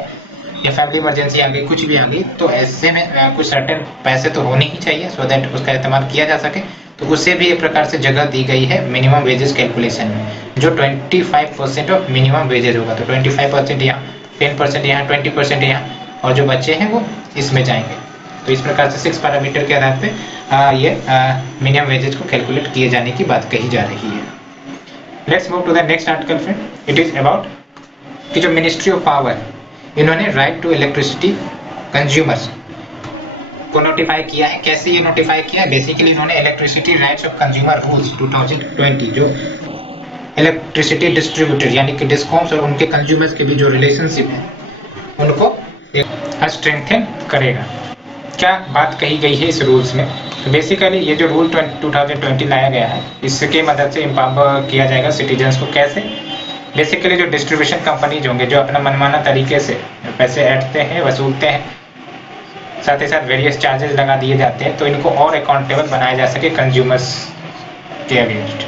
या फैमिली इमरजेंसी आ गई, कुछ भी आ गई, तो ऐसे में कुछ सर्टेन पैसे तो होने ही चाहिए सो दैट उसका इस्तेमाल किया जा सके। तो उससे भी एक प्रकार से जगह दी गई है मिनिमम वेजेस कैलकुलेशन में, जो 25% ऑफ मिनिमम वेजेस होगा। तो 25% यहाँ, 10% यहाँ, 20% यहाँ, और जो बच्चे हैं वो इसमें जाएंगे। तो इस प्रकार से 6 पैरामीटर के आधार पे ये मिनिमम वेजेस को कैलकुलेट किए जाने की बात कही जा रही है। Let's move to the next article friend. It is about कि जो मिनिस्ट्री ऑफ पावर, इन्होंने राइट टू इलेक्ट्रिसिटी कंज्यूमर्स को नोटिफाई किया है। कैसे ये नोटिफाई किया है? बेसिकली इन्होंने electricity rights of consumer rules 2020, जो इलेक्ट्रिसिटी डिस्ट्रीब्यूटर यानी कि डिस्कॉम्स और उनके कंज्यूमर्स के बीच जो रिलेशनशिप है उनको स्ट्रेंथन करेगा। क्या बात कही गई है इस रूल्स में? तो बेसिकली ये जो रूल 2020 लाया गया है, इसके मदद से एम्पावर किया जाएगा सिटीजन्स को। कैसे? बेसिकली जो डिस्ट्रीब्यूशन कंपनीज होंगे जो अपना मनमाना तरीके से पैसे ऐंठते हैं, वसूलते हैं, साथ ही साथ वेरियस चार्जेस लगा दिए जाते हैं, तो इनको और अकाउंटेबल बनाया जा सके कंज्यूमर्स के अगेंस्ट।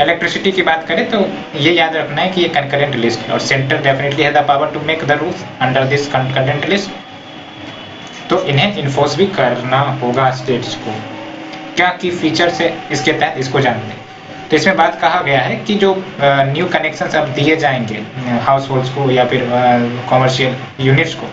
इलेक्ट्रिसिटी की बात करें तो ये याद रखना है कि ये कंकरेंट लिस्ट है और centre definitely has the power to make the rules under this concurrent list. तो इन्हें इन्फोर्स भी करना होगा स्टेट्स को। क्या की फीचर्स है इसके तहत, इसको जानते हैं। तो इसमें बात कहा गया है कि जो न्यू कनेक्शंस अब दिए जाएंगे हाउस होल्ड्स को या फिर कॉमर्शियल यूनिट्स को,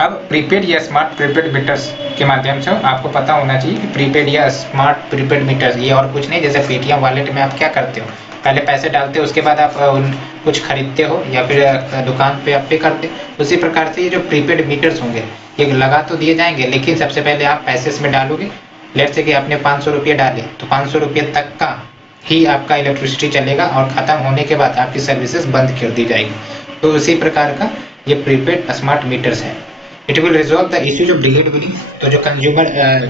अब प्रीपेड या स्मार्ट प्रीपेड मीटर्स के माध्यम से आपको पता होना चाहिए कि प्रीपेड या स्मार्ट प्रीपेड मीटर्स ये और कुछ नहीं, जैसे पेटीएम वॉलेट में आप क्या करते हो, पहले पैसे डालते हो, उसके बाद आप कुछ खरीदते हो या फिर दुकान पे आप पे करते हो। उसी प्रकार से ये जो प्रीपेड मीटर्स होंगे ये लगा तो दिए जाएंगे, लेकिन सबसे पहले आप पैसे इसमें डालोगे। लेट्स से कि आपने 500 रुपये डाले तो 500 रुपये तक का ही आपका इलेक्ट्रिसिटी चलेगा और ख़त्म होने के बाद आपकी सर्विसेज बंद कर दी जाएगी। तो उसी प्रकार का ये प्रीपेड स्मार्ट मीटर्स है। It will resolve the issues of delayed billing. तो जो कंज्यूमर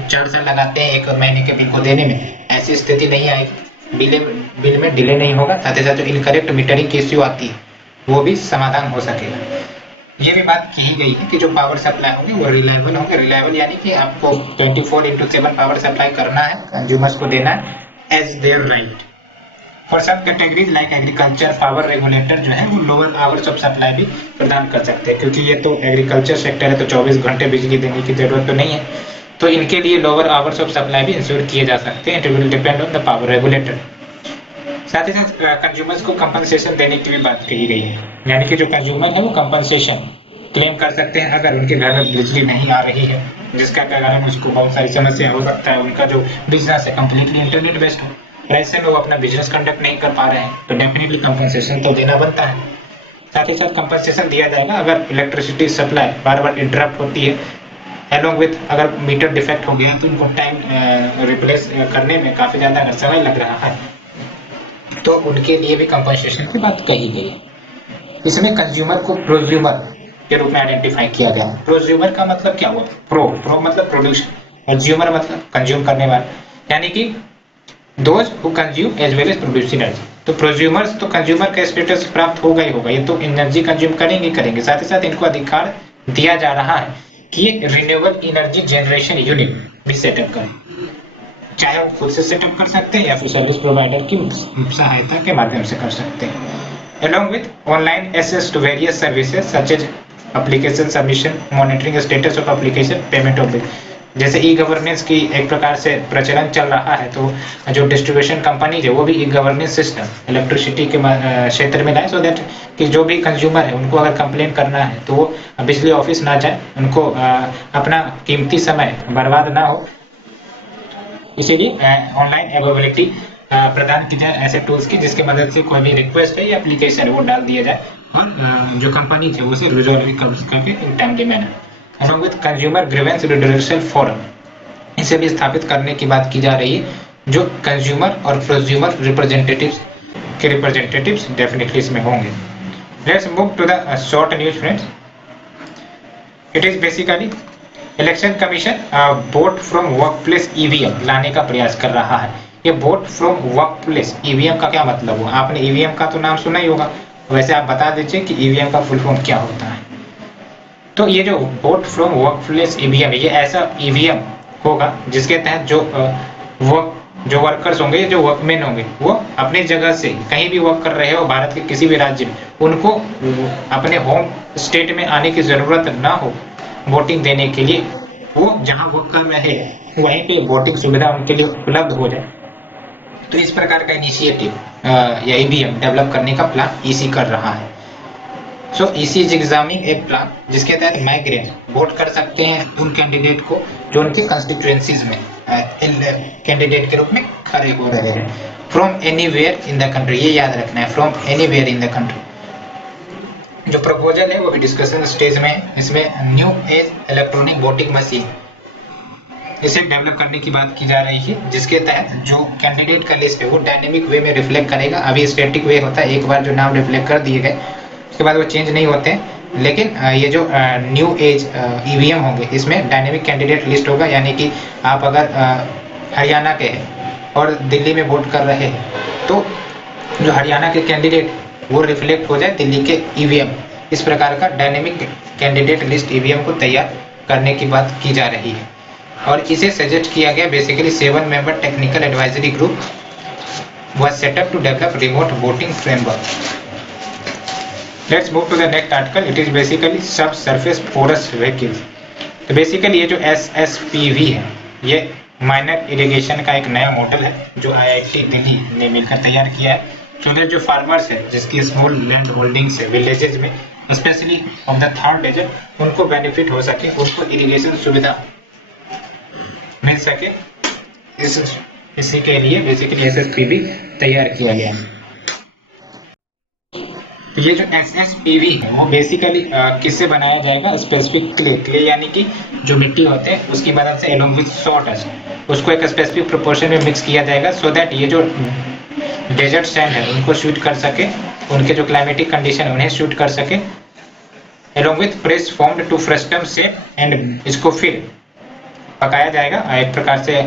4 साल लगाते हैं एक महीने के बिल को देने में, ऐसी स्थिति नहीं आएगी, बिल में डिले नहीं होगा। साथ ही साथ जो इनकरेक्ट मीटरिंग की इश्यू आती है वो भी समाधान हो सकेगा। ये भी बात कही गई है कि जो पावर सप्लाई होंगे वो रिलायबल होंगे। रिलायबल यानी कि आपको 24/7 पावर सप्लाई करना है, कंज्यूमर्स को देना है as their right. For some categories like agriculture, power regulator जो है वो लोअर आवर्स ऑफ सप्लाई भी प्रदान कर सकते हैं, क्योंकि ये तो एग्रीकल्चर सेक्टर है तो 24 घंटे बिजली देने की जरूरत तो नहीं है, तो इनके लिए लोअर आवर्स ऑफ सप्लाई भी इंश्योर किए जा सकते हैं। It will depend on the power regulator. साथ ही साथ कंज्यूमर्स को कंपनसेशन देने की भी बात कही गई है, यानी कि जो कंज्यूमर है वो कंपनसेशन क्लेम कर सकते हैं अगर उनके घर में बिजली नहीं आ रही है, जिसका कारण उसको बहुत सारी समस्या हो सकता है। उनका जो बिजनेस है कंप्लीटली इंटरनेट बेस्ड हो और ऐसे में वो अपना बिजनेस कंडक्ट नहीं कर पा रहे हैं, तो डेफिनेटली कंपनसेशन तो देना बनता है। साथ ही साथ कंपनसेशन दिया जाएगा अगर इलेक्ट्रिसिटी सप्लाई बार बार इंटरप्ट होती है, एलोंग विथ अगर मीटर डिफेक्ट हो गया तो उनको टाइम रिप्लेस करने में काफ़ी ज़्यादा अगर समय लग रहा है तो उनके लिए भी कंपनसेशन की बात कही गई है। इसमें कंज्यूमर को प्रोज्यूमर के रूप में आइडेंटिफाई किया गया। प्रोज्यूमर का मतलब क्या हुआ? प्रो मतलब प्रोड्यूसर, कंज्यूमर मतलब कंज्यूम करने वाला, यानी कि those who consume as well as produce energy. तो प्रोज्यूमर्स तो कंज्यूमर का स्टेटस प्राप्त होगा ही होगा, ये तो एनर्जी कंज्यूम करेंगे। साथ ही साथ इनको अधिकार दिया जा रहा है कि रिन्यूएबल एनर्जी जनरेशन यूनिट भी सेटअप करें, चाहे वो खुद से सेटअप कर सकते हैं या फिर सर्विस प्रोवाइडर की सहायता के माध्यम से कर सकते हैं। Along with online access to various services such as application submission, monitoring status of application, payment of bill। जैसे ई गवर्नेंस की एक प्रकार से प्रचलन चल रहा है, तो जो डिस्ट्रीब्यूशन कंपनी है वो भी ई गवर्नेंस सिस्टम इलेक्ट्रिसिटी के क्षेत्र में लाए, सो दैट कि जो भी कंज्यूमर है उनको अगर कंप्लेन करना है तो वो बिजली ऑफिस ना जाए, उनको अपना कीमती समय बर्बाद ना हो, इसीलिए ऑनलाइन अवेलेबिलिटी प्रदान की जाए ऐसे टूल्स की, जिसकी मदद से कोई भी रिक्वेस्ट है या एप्लीकेशन है वो डाल दिया जाए और जो कंपनी है उसे रिजॉल्व कर सके in timely manner. Along with consumer grievance redressal forum, इसे भी स्थापित करने की बात की जा रही है, जो कंज्यूमर और प्रोज्यूमर रिप्रेजेंटेटिव्स डेफिनेटली इसमें होंगे। Let's move to the short news friends. It is basically election commission vote from workplace EVM लाने का प्रयास कर रहा है। ये वोट फ्रॉम वर्कप्लेस ईवीएम का क्या मतलब हुआ? आपने ईवीएम का तो नाम सुना ही होगा, वैसे आप बता दीजिए कि ईवीएम का फुल फॉर्म क्या होता है। तो ये जो वोट फ्रॉम वर्कप्लेस ईवीएम, ये ऐसा ईवीएम होगा जिसके तहत जो वर्क जो वर्कर्स होंगे, जो वर्कमैन होंगे, वो अपनी जगह से कहीं भी वर्क कर रहे हो भारत के किसी भी राज्य में, उनको अपने होम स्टेट में आने की जरूरत ना हो वोटिंग देने के लिए, वो जहां वर्क कर रहे हैं वहीं पे वोटिंग सुविधा उनके लिए उपलब्ध हो जाए। तो इस प्रकार का इनिशिएटिव या ईवीएम डेवलप करने का प्लान ईसी कर रहा है। So EC is examining a plan जिसके तहत माइग्रेंट वोट कर सकते हैं उन कैंडिडेट को जो उनके कंस्टिट्यूएंसीज में कैंडिडेट के रूप में खड़े हो रहे हैं from anywhere in the country. ये याद रखना है, from anywhere in the country. जो प्रपोजल है वो भी डिस्कशन स्टेज में है। इसमें new age electronic voting machine इसे डेवलप करने की बात की जा रही है, जिसके तहत जो कैंडिडेट का लिस्ट है वो डायनेमिक वे में रिफ्लेक्ट करेगा। अभी स्टैटिक वे होता है, एक बार जो नाम रिफ्लेक्ट कर दिए गए उसके बाद वो चेंज नहीं होते हैं। लेकिन ये जो न्यू एज ईवीएम होंगे इसमें डायनेमिक कैंडिडेट लिस्ट होगा, यानी कि आप अगर हरियाणा के हैं और दिल्ली में वोट कर रहे हैं तो जो हरियाणा के कैंडिडेट वो रिफ्लेक्ट हो जाए दिल्ली के ईवीएम। इस प्रकार का डायनेमिक कैंडिडेट लिस्ट ईवीएम को तैयार करने की बात की जा रही है और इसे सजेस्ट किया गया। Basically 7 member technical advisory group was set up to develop remote voting framework. Let's move to the next article. It is basically subsurface porous vehicles. तो बेसिकली ये जो SSPV है ये माइनर इरिगेशन का एक नया मॉडल है जो IIT दिल्ली ने मिलकर तैयार किया है। तो जो फार्मर्स है जिसकी स्मॉल लैंड होल्डिंग्स है विलेजेस में, specially of the third region, उनको बेनिफिट हो सके, उनको इरिगेशन सुविधा मिल सके, इसी के लिए बेसिकली SSPV तैयार किया गया है। तो ये जो SSPV है वो बेसिकली किससे बनाया जाएगा? स्पेसिफिक क्ले यानी कि जो मिट्टी होते हैं उसकी मदद से एलोंग विद सॉल्ट उसको एक स्पेसिफिक प्रोपोर्शन में मिक्स किया जाएगा सो दैट ये जो डेजर्ट सैंड है उनको शूट कर सके, उनके जो क्लाइमेटिक कंडीशन है उन्हें शूट कर सके, along with press formed to frustum से, एंड इसको फिर पकाया जाएगा एक प्रकार से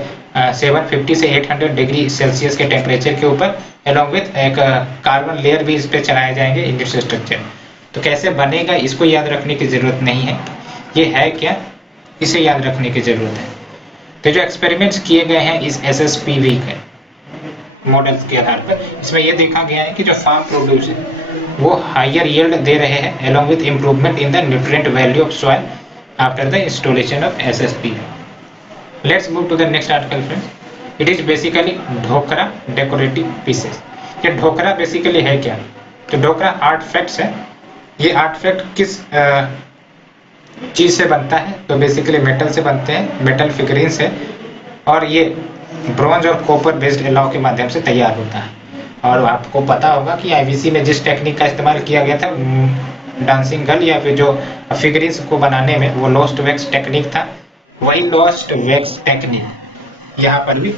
750 से 800 डिग्री सेल्सियस के टेम्परेचर के ऊपर, एलोंग विथ एक कार्बन लेयर भी इस पे चलाए जाएंगे इन दिस स्ट्रक्चर। तो कैसे बनेगा इसको याद रखने की जरूरत नहीं है, ये है क्या इसे याद रखने की जरूरत है। तो जो एक्सपेरिमेंट्स किए गए हैं इस SSPV के मॉडल्स के आधार पर, इसमें यह देखा गया है कि जो फार्म प्रोड्यूस है वो हायर यील्ड दे रहे हैं along with improvement in the nutrient value of soil after the installation of SSPV। Let's move to the next article friends. It is basically Dhokra decorative pieces. ये ढोकरा बेसिकली है क्या? तो ढोकरा आर्टफैक्ट्स है। ये आर्टफैक्ट किस चीज से बनता है? तो बेसिकली मेटल से बनते हैं, मेटल फिगरीन्स है और ये ब्रॉन्ज और कॉपर बेस्ड एलॉय के माध्यम से तैयार होता है। और आपको पता होगा कि IBC में जिस टेक्निक का इस्तेमाल किया गया था डांसिंग गर्ल या फिर जो फिगरीन्स को बनाने में वो लोस्ट वैक्स टेक्निक था, वही लॉस्ट वैक्स टेक्निक यहाँ पर भी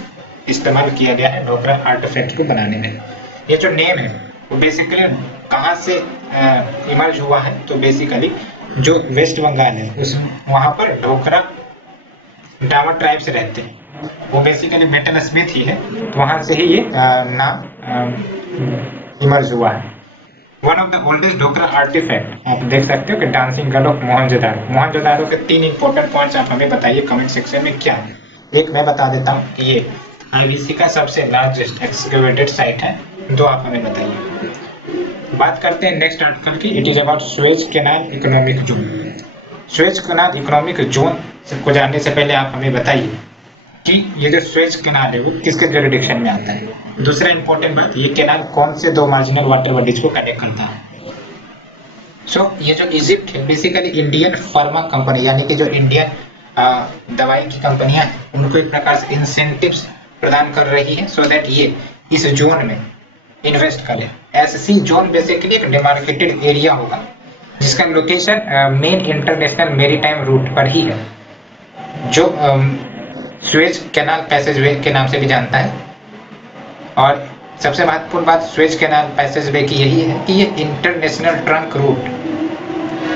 इस्तेमाल किया गया है ढोकरा आर्टिफैक्ट को बनाने में। ये जो नेम है वो बेसिकली कहाँ से इमर्ज हुआ है? तो बेसिकली जो वेस्ट बंगाल है उस वहाँ पर ढोकरा डामा ट्राइब से रहते हैं, वो बेसिकली मेटल स्मिथ ही है, तो वहाँ से ही ये नाम इमर्ज हुआ है। One of the oldest Dhokra artifact आप देख सकते हो कि dancing girl of Mohenjodaro. Mohenjodaro के 3 इंपॉर्टेंट पॉइंट्स आप हमें बताइए कमेंट सेक्शन में क्या है। एक मैं बता देता हूँ कि ये IBC का सबसे लार्जेस्ट एक्सकेवेटेड साइट है, 2 आप हमें बताइए। बात करते हैं नेक्स्ट आर्टिकल की। It is about Suez canal economic zone. Suez canal economic zone को जानने से पहले आप हमें बताइए कि ये जो सुएज कैनाल है वो किसके जुरिडिक्शन में आता है। दूसरा इंपॉर्टेंट बात, ये कैनाल कौन से 2 मार्जिनल वाटर बॉडीज को कनेक्ट करता है। ये जो इजिप्ट है बेसिकली इंडियन फार्मा कंपनी यानी कि जो इंडियन दवाई की कंपनियां हैं उनको एक प्रकार से इंसेंटिव्स प्रदान कर रही है सो दैट ये इस जोन में इन्वेस्ट करें। SC जोन बेसिकली एक डिमार्केटेड एरिया होगा जिसका location main international maritime route पर ही है, जो सुएज कैनाल पैसेजवे के नाम से भी जानता है। और सबसे महत्वपूर्ण बात सुएज कैनाल पैसेजवे की यही है कि ये इंटरनेशनल ट्रंक रूट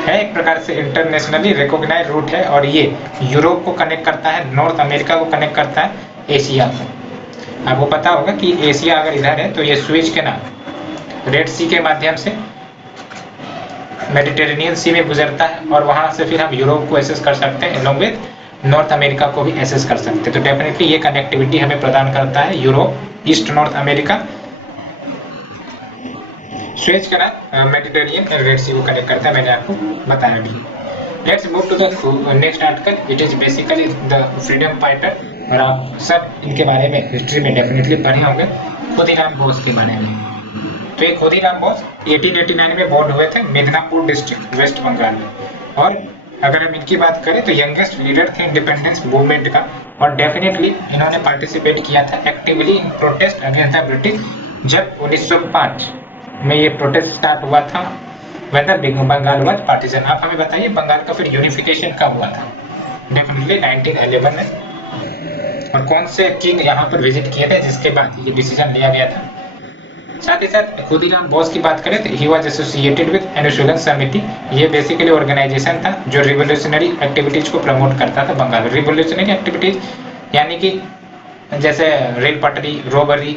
है, एक प्रकार से इंटरनेशनली रिकॉग्नाइज्ड रूट है और ये यूरोप को कनेक्ट करता है, नॉर्थ अमेरिका को कनेक्ट करता है एशिया को। आपको पता होगा कि एशिया अगर इधर है तो ये सुएज कैनाल रेड सी के माध्यम से मेडिटेरेनियन सी में गुजरता है और वहां से फिर हम यूरोप को एक्सेस कर सकते हैं एलोंग विद नॉर्थ अमेरिका को भी एक्सेस कर सकते हैं। तो डेफिनेटली ये कनेक्टिविटी हमें प्रदान करता है Europe, east North America, Suez Canal, Mediterranean and Red Sea को कनेक्ट करता है, मैंने आपको बताया भी। Let's move to the next article. It is basically the freedom fighter, और आप सब इनके बारे में हिस्ट्री में डेफिनेटली पढ़े होंगे, खुदीराम बोस के बारे में। तो ये खुदीराम बोस 1889 में बोर्न हुए थे मिदनापुर डिस्ट्रिक्ट, वेस्ट बंगाल में। और अगर हम इनकी बात करें तो यंगेस्ट लीडर थे इंडिपेंडेंस मूवमेंट का, और डेफिनेटली इन्होंने पार्टिसिपेट किया था actively in protest against the British. जब 1905 में ये प्रोटेस्ट स्टार्ट हुआ था, वेदर बंगाल वाज पार्टीशन। आप हमें बताइए बंगाल का फिर यूनिफिकेशन कब हुआ था? डेफिनेटली 1911 में। और कौन से किंग यहाँ पर विजिट किए थे जिसके बाद ये डिसीजन लिया गया था? साथ ही साथ खुदीराम बोस की बात करें तो ही वाज एसोसिएटेड विद अनुशीलन समिति। ये बेसिकली ऑर्गेनाइजेशन था जो रिवोल्यूशनरी एक्टिविटीज को प्रमोट करता था बंगाल में। रिवोल्यूशनरी एक्टिविटीज यानी कि जैसे रेल पटरी, रोबरी,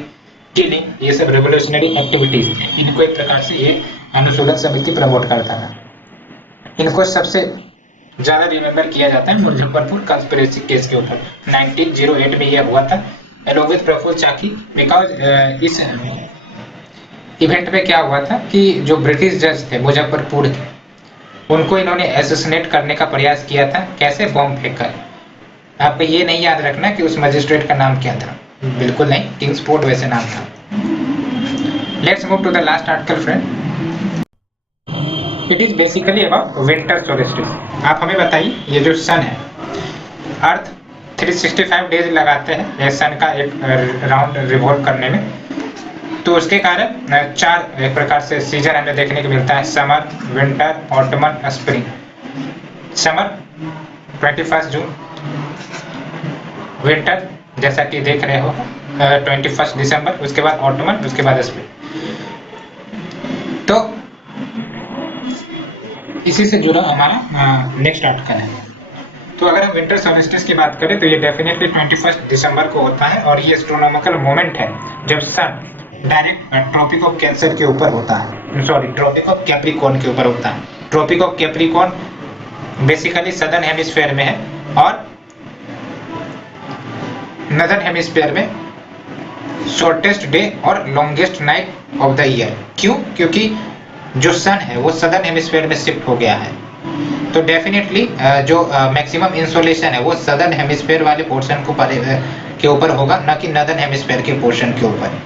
किलिंग, ये सब रिवोल्यूशनरी एक्टिविटीज, इनको एक प्रकार से ये अनुशीलन समिति प्रमोट करता था। इनको सबसे ज्यादा रिमेम्बर किया जाता है मुजफ्फरपुर कंस्पिरेसी केस के ऊपर, 1908 में यह हुआ था along with Prafulla Chaki. Because इस इवेंट में क्या हुआ था कि जो ब्रिटिश जज थे मुजफ्फरपुर के, उनको इन्होंने एसोसिनेट करने का प्रयास किया था। कैसे? बम फेंककर। आपको ये नहीं याद रखना कि उस मजिस्ट्रेट का नाम क्या था, बिल्कुल नहीं, किंग्सफोर्ड वैसे नाम था। Let's move to the last article friend. It is basically about winter solstice. आप हमें बताइए, ये जो सन है, अर्थ 365 डेज लगाते हैं ये सन का एक राउंड रिवॉल्व करने में। तो उसके कारण 4 एक प्रकार से सीजन हमें देखने को मिलता है, summer, winter, ottoman, spring. Summer 21 जून, विंटर जैसा कि देख रहे हो 21 दिसंबर, उसके बाद ऑटमन, उसके बाद स्प्रिंग। तो इसी से जुड़ा हमारा नेक्स्ट आर्टिकल है। तो अगर हम विंटर सोल्स्टिस की बात करें तो ये डेफिनेटली 21 दिसंबर को होता है, और ये एस्ट्रोनॉमिकल मोमेंट है जब Sun Direct tropic of cancer के ऊपर होता है, सॉरी ट्रॉपिक ऑफ कैप्रिकॉर्न के ऊपर होता है। Tropic of Capricorn basically southern hemisphere में है, और नॉर्दर्न हेमिस्फीयर में शॉर्टेस्ट डे और longest night of the year. क्यों? क्योंकि जो सन है वो सदर्न हेमिस्फीयर में शिफ्ट हो गया है। तो डेफिनेटली जो मैक्सिमम इंसोलेशन है वो सदर्न हेमिस्फीयर वाले पोर्शन के ऊपर होगा, ना कि नॉर्दर्न हेमिस्फीयर के पोर्शन के ऊपर।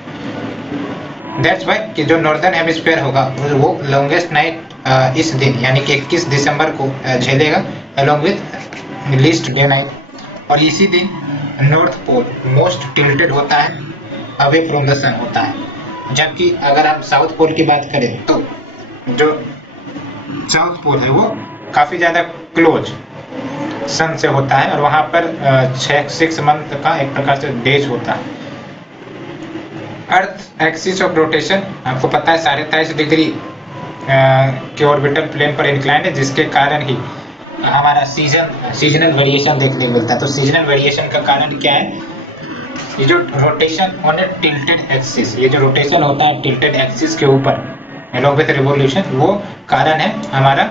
दैट्स व्हाई कि जो नॉर्दर्न हेमिस्फीयर होगा वो लॉन्गेस्ट नाइट इस दिन यानी कि 21 दिसंबर को झेलेगा, along with least day night. और इसी दिन नॉर्थ पोल मोस्ट टिल्टेड होता है, अवे फ्रॉम द सन होता है। जबकि अगर हम साउथ पोल की बात करें तो जो साउथ पोल है वो काफी ज्यादा क्लोज सन से होता है, और वहां पर 6 मंथ का एक प्रकार से डेज होता है। अर्थ एक्सिस ऑफ रोटेशन आपको पता है 23.5 डिग्री के ऑर्बिटल प्लेन पर इंक्लाइन है, जिसके कारण ही हमारा सीजनल वेरिएशन देखने को मिलता है। तो सीजनल वेरिएशन का कारण क्या है? ये जो rotation on A tilted axis, ये जो रोटेशन होता है टिल्टेड एक्सिस के ऊपर along with revolution, वो कारण है हमारा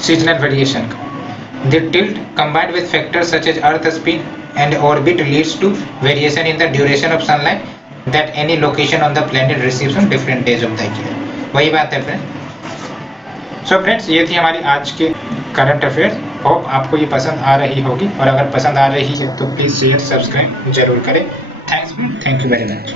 सीजनल वेरिएशन का। The tilt combined with factors such as earth spin and orbit leads to variation in the duration of sunlight that any location on the planet receives on different days of the year। वही बात है friend. So friends, ये थी हमारी आज के current affairs. Hope आपको ये पसंद आ रही होगी, और अगर पसंद आ रही है तो प्लीज शेयर सब्सक्राइब जरूर करें। Thank you very much.